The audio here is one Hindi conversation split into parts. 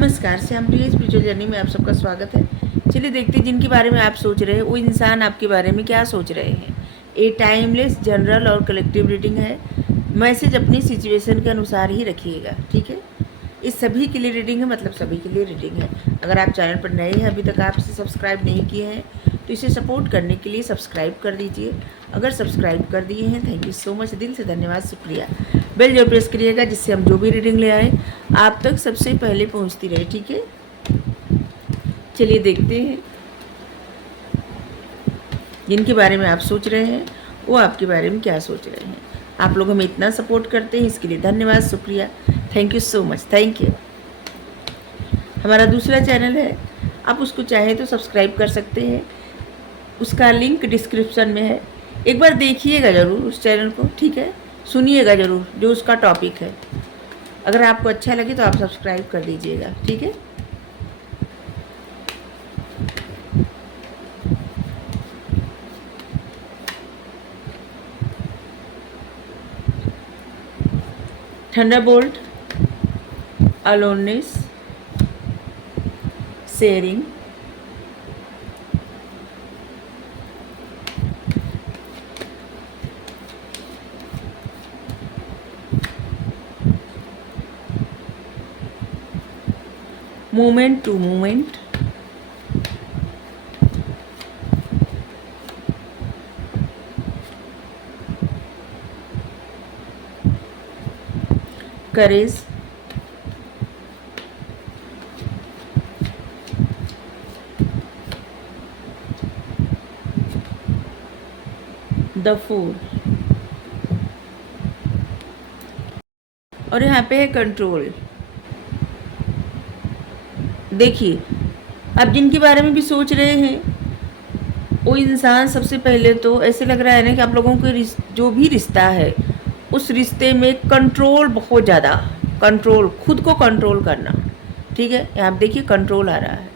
नमस्कार, श्यामप्रिय स्पिरिचुअल जर्नी में आप सबका स्वागत है। चलिए देखते हैं जिनके बारे में आप सोच रहे हैं वो इंसान आपके बारे में क्या सोच रहे हैं। ये टाइमलेस जनरल और कलेक्टिव रीडिंग है। मैसेज अपनी सिचुएशन के अनुसार ही रखिएगा, ठीक है। इस सभी के लिए रीडिंग है, मतलब सभी के लिए रीडिंग है। अगर आप चैनल पर नए हैं, अभी तक आप इसे सब्सक्राइब नहीं किए हैं, तो इसे सपोर्ट करने के लिए सब्सक्राइब कर दीजिए। अगर सब्सक्राइब कर दिए हैं, थैंक यू सो मच, दिल से धन्यवाद, शुक्रिया। बेल जरूर प्रेस करिएगा जिससे हम जो भी रीडिंग ले आए आप तक सबसे पहले पहुंचती रहे, ठीक है। चलिए देखते हैं जिनके बारे में आप सोच रहे हैं वो आपके बारे में क्या सोच रहे हैं। आप लोग हमें इतना सपोर्ट करते हैं, इसके लिए धन्यवाद, शुक्रिया, thank you so much, thank you. हमारा दूसरा चैनल है, आप उसको चाहें तो सब्सक्राइब कर सकते हैं, उसका लिंक डिस्क्रिप्शन में है। एक बार देखिएगा ज़रूर उस चैनल को, ठीक है। सुनिएगा ज़रूर जो उसका टॉपिक है। अगर आपको अच्छा लगे तो आप सब्सक्राइब कर दीजिएगा, ठीक है। Thunderbolt, aloneness, sharing, moment to moment, courage, the fool, और यहाँ पे है कंट्रोल। देखिए, आप जिनके बारे में भी सोच रहे हैं वो इंसान सबसे पहले तो ऐसे लग रहा है ना कि आप लोगों के जो भी रिश्ता है उस रिश्ते में कंट्रोल, बहुत ज़्यादा कंट्रोल, खुद को कंट्रोल करना, ठीक है। यहाँ देखिए कंट्रोल आ रहा है,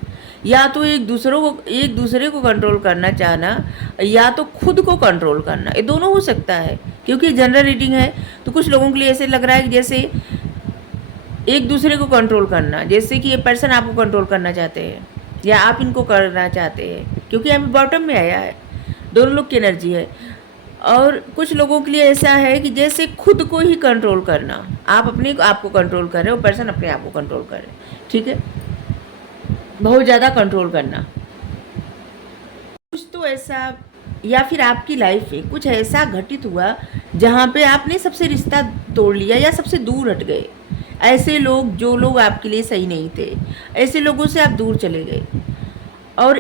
या तो एक दूसरे को कंट्रोल करना चाहना, या तो खुद को कंट्रोल करना, ये दोनों हो सकता है। क्योंकि जनरल रीडिंग है तो कुछ लोगों के लिए ऐसे लग रहा है कि जैसे एक दूसरे को कंट्रोल करना, जैसे कि ये पर्सन आपको कंट्रोल करना चाहते हैं या आप इनको करना चाहते हैं, क्योंकि अभी बॉटम में आया है, दोनों लोग की एनर्जी है। और कुछ लोगों के लिए ऐसा है कि जैसे खुद को ही कंट्रोल करना, आप अपने आप को कंट्रोल कर रहे हो, पर्सन अपने आप को कंट्रोल कर रहे हैं, ठीक है। बहुत ज़्यादा कंट्रोल करना, कुछ तो ऐसा, या फिर आपकी लाइफ में कुछ ऐसा घटित हुआ जहाँ पे आपने सबसे रिश्ता तोड़ लिया या सबसे दूर हट गए। ऐसे लोग, जो लोग आपके लिए सही नहीं थे, ऐसे लोगों से आप दूर चले गए, और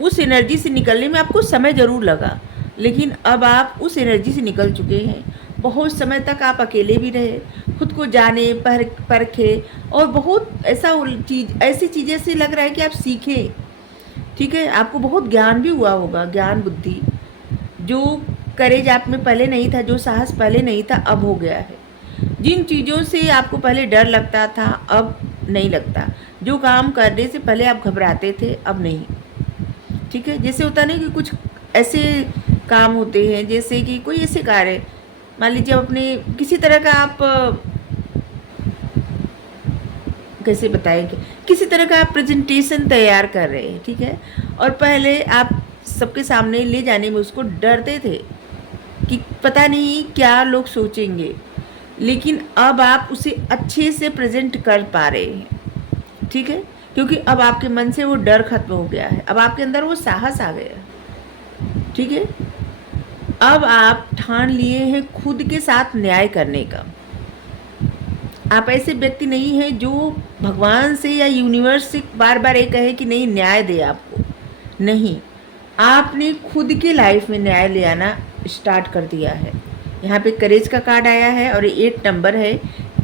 उस एनर्जी से निकलने में आपको समय ज़रूर लगा, लेकिन अब आप उस एनर्जी से निकल चुके हैं। बहुत समय तक आप अकेले भी रहे, खुद को जाने, परखे, और बहुत ऐसी चीज़ें से लग रहा है कि आप सीखें, ठीक है। आपको बहुत ज्ञान भी हुआ होगा, ज्ञान बुद्धि, जो करेज आप में पहले नहीं था, जो साहस पहले नहीं था, अब हो गया है। जिन चीज़ों से आपको पहले डर लगता था अब नहीं लगता, जो काम करने से पहले आप घबराते थे अब नहीं, ठीक है। जैसे होता नहीं कि कुछ ऐसे काम होते हैं, जैसे कि कोई ऐसे कार्य, मान लीजिए अपने किसी तरह का, आप कैसे बताएंगे, किसी तरह का आप प्रेजेंटेशन तैयार कर रहे हैं, ठीक है, और पहले आप सबके सामने ले जाने में उसको डरते थे कि पता नहीं क्या लोग सोचेंगे, लेकिन अब आप उसे अच्छे से प्रेजेंट कर पा रहे हैं, ठीक है। क्योंकि अब आपके मन से वो डर खत्म हो गया है, अब आपके अंदर वो साहस आ गया, ठीक है। अब आप ठान लिए हैं खुद के साथ न्याय करने का। आप ऐसे व्यक्ति नहीं हैं जो भगवान से या यूनिवर्स से बार बार ये कहे कि नहीं न्याय दे आपको, नहीं, आपने खुद के लाइफ में न्याय ले आना स्टार्ट कर दिया है। यहाँ पे करेज का कार्ड आया है और 8 नंबर है।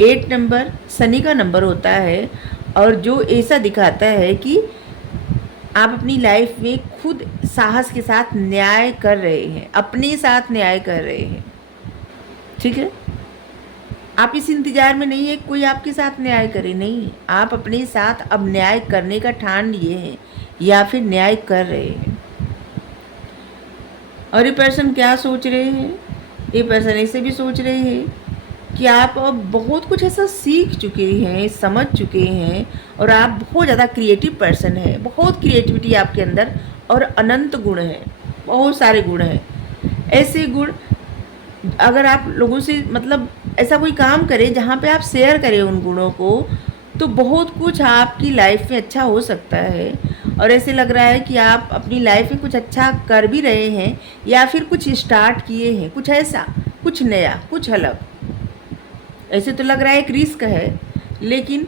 8 नंबर शनि का नंबर होता है, और जो ऐसा दिखाता है कि आप अपनी लाइफ में खुद साहस के साथ न्याय कर रहे हैं, अपने साथ न्याय कर रहे हैं, ठीक है। आप इस इंतज़ार में नहीं है कोई आपके साथ न्याय करे, नहीं, आप अपने साथ अब न्याय करने का ठान लिए हैं या फिर न्याय कर रहे हैं। और ये पर्सन क्या सोच रहे हैं, ये पर्सन ऐसे भी सोच रहे हैं कि आप अब बहुत कुछ ऐसा सीख चुके हैं, समझ चुके हैं और आप बहुत ज़्यादा क्रिएटिव पर्सन हैं। बहुत क्रिएटिविटी आपके अंदर और अनंत गुण हैं, बहुत सारे गुण हैं। ऐसे गुण अगर आप लोगों से मतलब ऐसा कोई काम करें जहाँ पे आप शेयर करें उन गुणों को, तो बहुत कुछ आपकी लाइफ में अच्छा हो सकता है। और ऐसे लग रहा है कि आप अपनी लाइफ में कुछ अच्छा कर भी रहे हैं या फिर कुछ स्टार्ट किए हैं, कुछ ऐसा, कुछ नया, कुछ अलग। ऐसे तो लग रहा है एक रिस्क है, लेकिन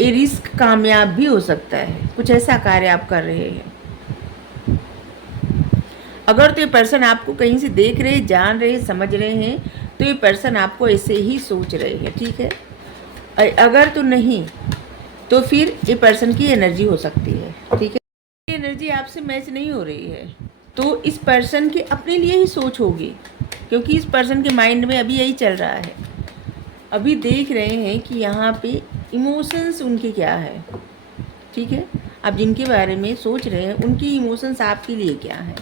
ये रिस्क कामयाब भी हो सकता है। कुछ ऐसा कार्य आप कर रहे हैं। अगर तो ये पर्सन आपको कहीं से देख रहे, जान रहे, समझ रहे हैं, तो ये पर्सन आपको ऐसे ही सोच रहे हैं, ठीक है। अगर तो नहीं, तो फिर ये पर्सन की एनर्जी हो सकती है, ठीक है। ये एनर्जी आपसे मैच नहीं हो रही है, तो इस पर्सन की अपने लिए ही सोच होगी, क्योंकि इस पर्सन के माइंड में अभी यही चल रहा है। अभी देख रहे हैं कि यहाँ पे इमोशंस उनके क्या है, ठीक है। आप जिनके बारे में सोच रहे हैं उनकी इमोशंस आपके लिए क्या है,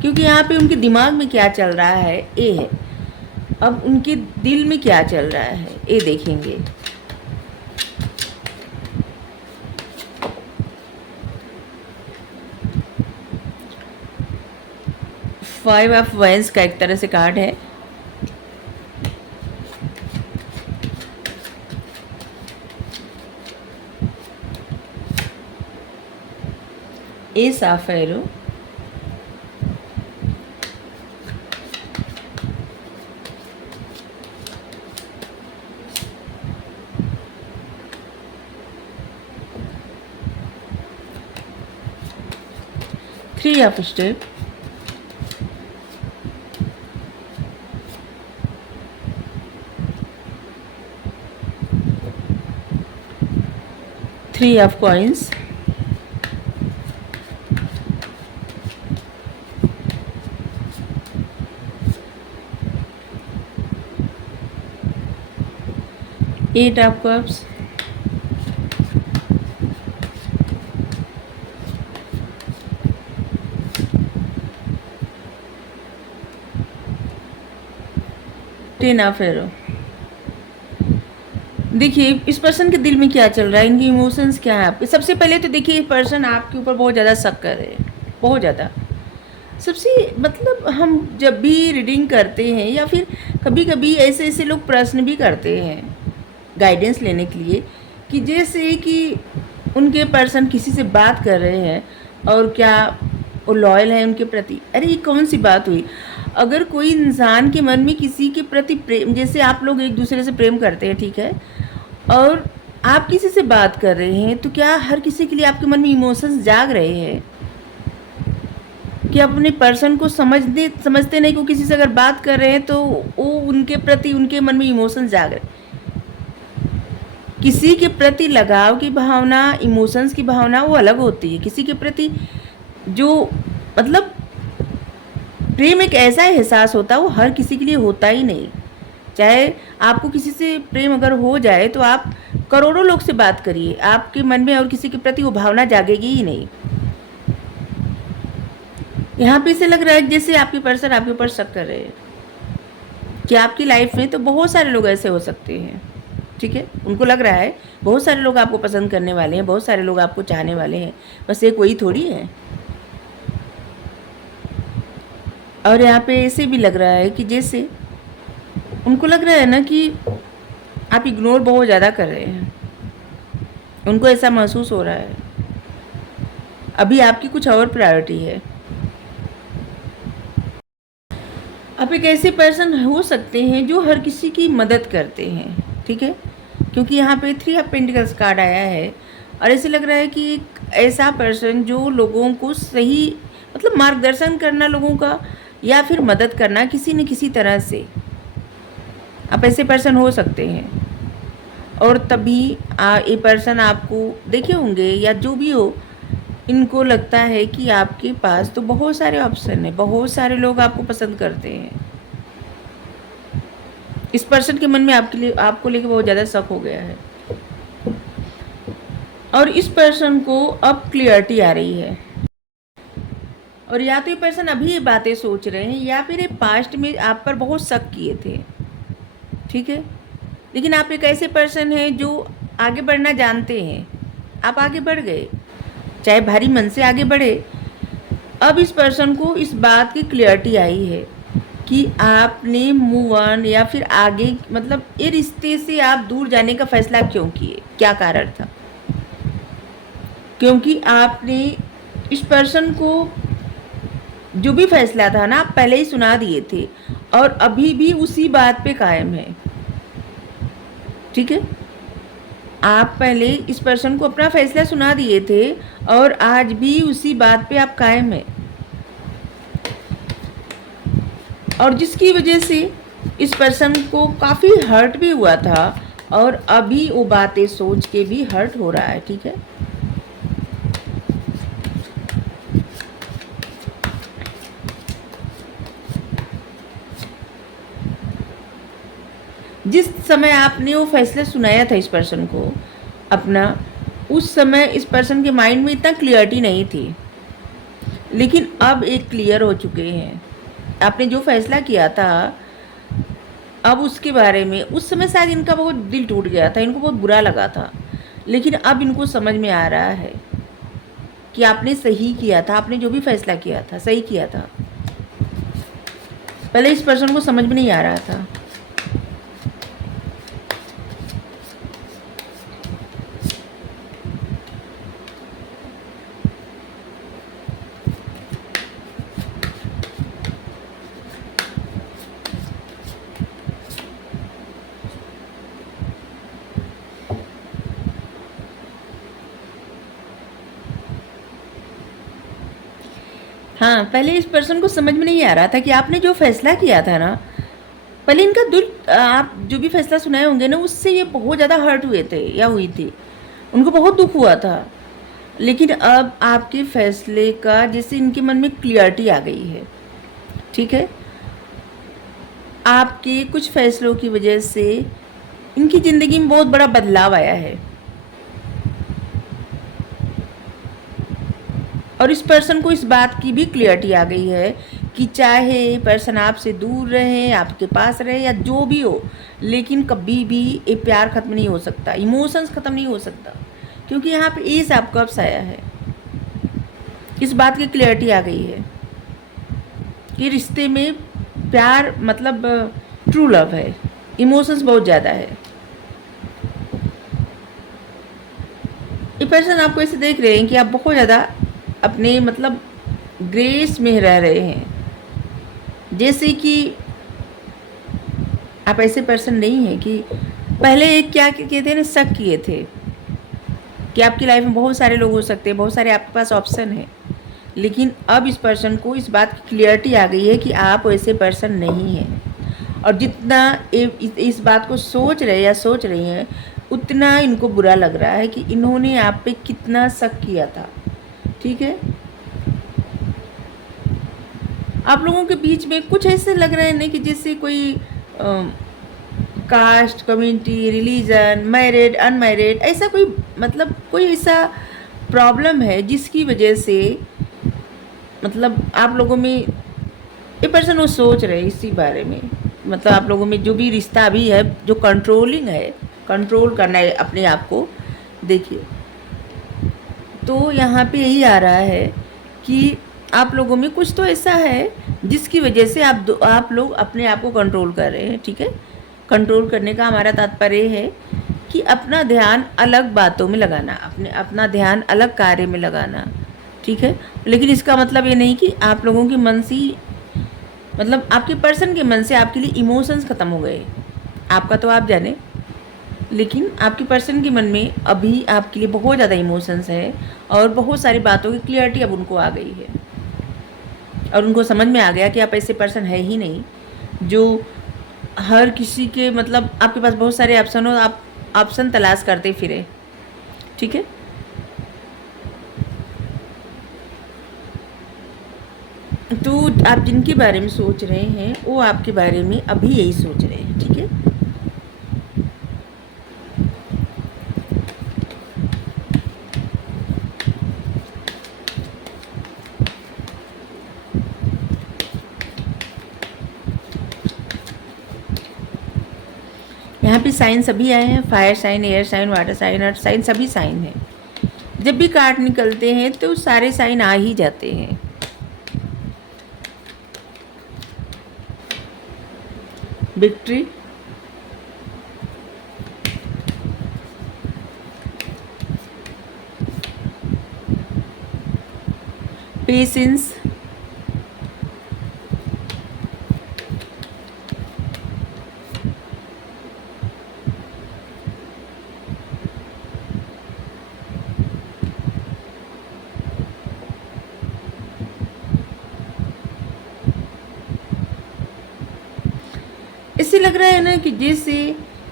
क्योंकि यहाँ पे उनके दिमाग में क्या चल रहा है ये है। अब उनके दिल में क्या चल रहा है ये देखेंगे। फाइव ऑफ वाइंस का एक तरह से कार्ड है। Ace of arrow, three of step, three of coins, eight of cups, ten of arrow. देखिए इस पर्सन के दिल में क्या चल रहा है, इनकी इमोशंस क्या है आपके। सबसे पहले तो देखिए ये पर्सन आपके ऊपर बहुत ज़्यादा शक कर रहे हैं, बहुत ज़्यादा। सबसे मतलब हम जब भी रीडिंग करते हैं या फिर कभी कभी ऐसे ऐसे लोग प्रश्न भी करते हैं गाइडेंस लेने के लिए, कि जैसे कि उनके पर्सन किसी से बात कर रहे हैं और क्या वो लॉयल है उनके प्रति। अरे ये कौन सी बात हुई। अगर कोई इंसान के मन में किसी के प्रति प्रेम, जैसे आप लोग एक दूसरे से प्रेम करते हैं, ठीक है, और आप किसी से बात कर रहे हैं, तो क्या हर किसी के लिए आपके मन में इमोशंस जाग रहे हैं कि आप अपने पर्सन को समझते नहीं, को किसी से अगर बात कर रहे हैं तो वो उनके प्रति उनके मन में इमोशंस जाग रहे हैं। किसी के प्रति लगाव की भावना, इमोशंस की भावना वो अलग होती है। किसी के प्रति जो मतलब प्रेम एक ऐसा एहसास होता है, वो हर किसी के लिए होता ही नहीं। चाहे आपको किसी से प्रेम अगर हो जाए तो आप करोड़ों लोग से बात करिए, आपके मन में और किसी के प्रति वो भावना जागेगी ही नहीं। यहाँ पे से लग रहा है जैसे आपके पर्सन आपके ऊपर शक कर रहे हैं कि आपकी लाइफ में तो बहुत सारे लोग ऐसे हो सकते हैं, ठीक है। उनको लग रहा है बहुत सारे लोग आपको पसंद करने वाले हैं, बहुत सारे लोग आपको चाहने वाले हैं, बस एक वही थोड़ी है। और यहाँ पे ऐसे भी लग रहा है कि जैसे उनको लग रहा है ना कि आप इग्नोर बहुत ज़्यादा कर रहे हैं। उनको ऐसा महसूस हो रहा है अभी आपकी कुछ और प्रायोरिटी है। आप एक ऐसे पर्सन हो सकते हैं जो हर किसी की मदद करते हैं, ठीक है, क्योंकि यहाँ पे थ्री ऑफ पेंटिकल्स कार्ड आया है। और ऐसे लग रहा है कि एक ऐसा पर्सन जो लोगों को सही मतलब मार्गदर्शन करना लोगों का, या फिर मदद करना किसी न किसी तरह से, आप ऐसे पर्सन हो सकते हैं। और तभी ये पर्सन आपको देखे होंगे या जो भी हो, इनको लगता है कि आपके पास तो बहुत सारे ऑप्शन है, बहुत सारे लोग आपको पसंद करते हैं। इस पर्सन के मन में आपको लेके बहुत ज़्यादा शक हो गया है और इस पर्सन को अब क्लियरिटी आ रही है। और या तो ये पर्सन अभी ये बातें सोच रहे हैं या फिर ये पास्ट में आप पर बहुत शक किए थे ठीक है। लेकिन आप एक ऐसे पर्सन हैं जो आगे बढ़ना जानते हैं, आप आगे बढ़ गए, चाहे भारी मन से आगे बढ़े। अब इस पर्सन को इस बात की क्लियरिटी आई है कि आपने मूव ऑन या फिर आगे मतलब ये रिश्ते से आप दूर जाने का फैसला क्यों किए, क्या कारण था। क्योंकि आपने इस पर्सन को जो भी फैसला था ना, आप पहले ही सुना दिए थे और अभी भी उसी बात पे कायम है। ठीक है, आप पहले इस पर्सन को अपना फैसला सुना दिए थे और आज भी उसी बात पे आप कायम है, और जिसकी वजह से इस पर्सन को काफ़ी हर्ट भी हुआ था और अभी वो बातें सोच के भी हर्ट हो रहा है। ठीक है, जिस समय आपने वो फैसला सुनाया था इस पर्सन को अपना, उस समय इस पर्सन के माइंड में इतना क्लियरिटी नहीं थी, लेकिन अब एक क्लियर हो चुके हैं। आपने जो फैसला किया था अब उसके बारे में, उस समय शायद इनका बहुत दिल टूट गया था, इनको बहुत बुरा लगा था, लेकिन अब इनको समझ में आ रहा है कि आपने सही किया था, आपने जो भी फैसला किया था सही किया था। पहले इस पर्सन को समझ में नहीं आ रहा था। हाँ, पहले इस पर्सन को समझ में नहीं आ रहा था कि आपने जो फैसला किया था ना, पहले इनका दिल, आप जो भी फैसला सुनाए होंगे ना, उससे ये बहुत ज़्यादा हर्ट हुए थे या हुई थी, उनको बहुत दुख हुआ था। लेकिन अब आपके फैसले का जैसे इनके मन में क्लियरिटी आ गई है। ठीक है, आपके कुछ फैसलों की वजह से इनकी ज़िंदगी में बहुत बड़ा बदलाव आया है और इस पर्सन को इस बात की भी क्लियरिटी आ गई है कि चाहे पर्सन आपसे दूर रहे, आपके पास रहे या जो भी हो, लेकिन कभी भी ये प्यार ख़त्म नहीं हो सकता, इमोशंस ख़त्म नहीं हो सकता, क्योंकि यहाँ पे एस ऑफ कप्स आया है। इस बात की क्लियरिटी आ गई है कि रिश्ते में प्यार मतलब ट्रू लव है, इमोशंस बहुत ज़्यादा है। ये पर्सन आपको ऐसे देख रहे हैं कि आप बहुत ज़्यादा अपने मतलब ग्रेस में रह रहे हैं, जैसे कि आप ऐसे पर्सन नहीं हैं कि पहले एक क्या किए थे ना, शक किए थे कि आपकी लाइफ में बहुत सारे लोग हो सकते हैं, बहुत सारे आपके पास ऑप्शन है, लेकिन अब इस पर्सन को इस बात की क्लियरिटी आ गई है कि आप ऐसे पर्सन नहीं हैं। और जितना इस बात को सोच रहे या सोच रही हैं, उतना इनको बुरा लग रहा है कि इन्होंने आप पे कितना शक किया था। ठीक है, आप लोगों के बीच में कुछ ऐसे लग रहा है ना कि जैसे कोई caste, community, religion, married, unmarried, ऐसा कोई मतलब कोई ऐसा प्रॉब्लम है जिसकी वजह से मतलब आप लोगों में ये पर्सन वो सोच रहे हैं इसी बारे में। मतलब आप लोगों में जो भी रिश्ता अभी है जो कंट्रोलिंग है, कंट्रोल करना है अपने आप को। देखिए, तो यहाँ पे यही आ रहा है कि आप लोगों में कुछ तो ऐसा है जिसकी वजह से आप लोग अपने आप को कंट्रोल कर रहे हैं। ठीक है, कंट्रोल करने का हमारा तात्पर्य है कि अपना ध्यान अलग बातों में लगाना, अपना ध्यान अलग कार्य में लगाना। ठीक है, लेकिन इसका मतलब ये नहीं कि आप लोगों के मन से मतलब आपके पर्सन के मन से आपके लिए इमोशंस ख़त्म हो गए। आपका तो आप जाने, लेकिन आपके पर्सन के मन में अभी आपके लिए बहुत ज़्यादा इमोशंस है और बहुत सारी बातों की क्लियरिटी अब उनको आ गई है और उनको समझ में आ गया कि आप ऐसे पर्सन है ही नहीं जो हर किसी के मतलब आपके पास बहुत सारे ऑप्शन हो, आप ऑप्शन तलाश करते फिरे। ठीक है, तो आप जिनके बारे में सोच रहे हैं वो आपके बारे में अभी यही सोच रहे हैं। ठीक है, यहाँ पे साइन सभी आए हैं, fire sign, air sign, water sign, earth sign, सभी साइन हैं। जब भी कार्ड निकलते हैं तो सारे साइन आ ही जाते हैं। विक्ट्री, पेशेंस, इससे लग रहा है ना कि जैसे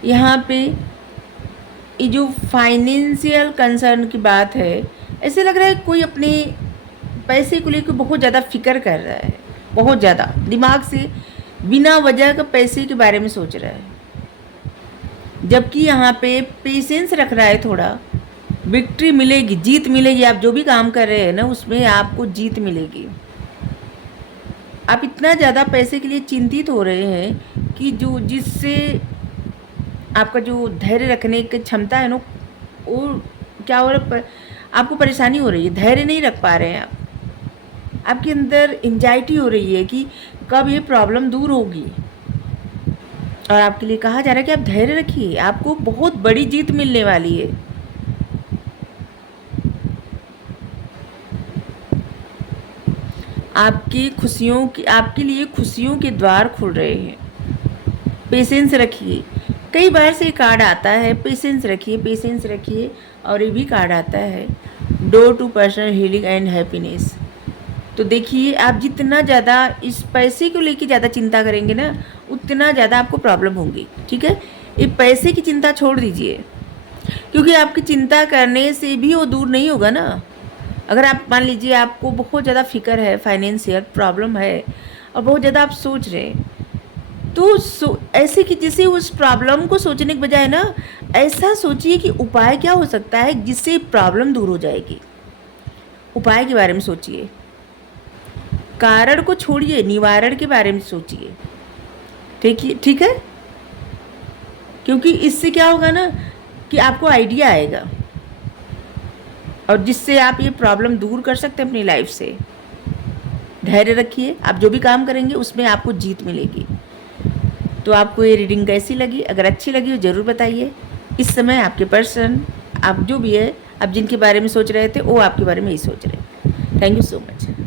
यहाँ पे ये जो फाइनेंशियल कंसर्न की बात है, ऐसे लग रहा है कोई अपने पैसे को लेकर बहुत ज़्यादा फिक्र कर रहा है, बहुत ज़्यादा दिमाग से बिना वजह का पैसे के बारे में सोच रहा है। जबकि यहाँ पे पेशेंस रख रहा है थोड़ा, विक्ट्री मिलेगी, जीत मिलेगी। आप जो भी काम कर रहे हैं ना उसमें आपको जीत मिलेगी। आप इतना ज़्यादा पैसे के लिए चिंतित हो रहे हैं कि जो जिससे आपका जो धैर्य रखने की क्षमता है ना, वो क्या हो रहा है, आपको परेशानी हो रही है, धैर्य नहीं रख पा रहे हैं आप। आपके अंदर एंजाइटी हो रही है कि कब ये प्रॉब्लम दूर होगी। और आपके लिए कहा जा रहा है कि आप धैर्य रखिए, आपको बहुत बड़ी जीत मिलने वाली है। आपके लिए खुशियों के द्वार खुल रहे हैं। पेशेंस रखिए। कई बार से कार्ड आता है, पेशेंस रखिए, पेशेंस रखिए। और ये भी कार्ड आता है, door to personal healing and happiness. तो देखिए, आप जितना ज़्यादा इस पैसे को लेके ज़्यादा चिंता करेंगे ना, उतना ज़्यादा आपको प्रॉब्लम होगी। ठीक है, ये पैसे की चिंता छोड़ दीजिए, क्योंकि आपकी चिंता करने से भी वो दूर नहीं होगा ना। अगर आप मान लीजिए आपको बहुत ज़्यादा फिक्र है, फाइनेंशियल प्रॉब्लम है और बहुत ज़्यादा आप सोच रहे हैं, तो ऐसे कि जैसे उस प्रॉब्लम को सोचने के बजाय ना ऐसा सोचिए कि उपाय क्या हो सकता है जिससे प्रॉब्लम दूर हो जाएगी। उपाय के बारे में सोचिए, कारण को छोड़िए, निवारण के बारे में सोचिए। ठीक है, क्योंकि इससे क्या होगा ना कि आपको आइडिया आएगा और जिससे आप ये प्रॉब्लम दूर कर सकते हैं अपनी लाइफ से। धैर्य रखिए, आप जो भी काम करेंगे उसमें आपको जीत मिलेगी। तो आपको ये रीडिंग कैसी लगी? अगर अच्छी लगी हो ज़रूर बताइए। इस समय आपके पर्सन, आप जो भी है, आप जिनके बारे में सोच रहे थे वो आपके बारे में ही सोच रहे हैं। Thank you so much.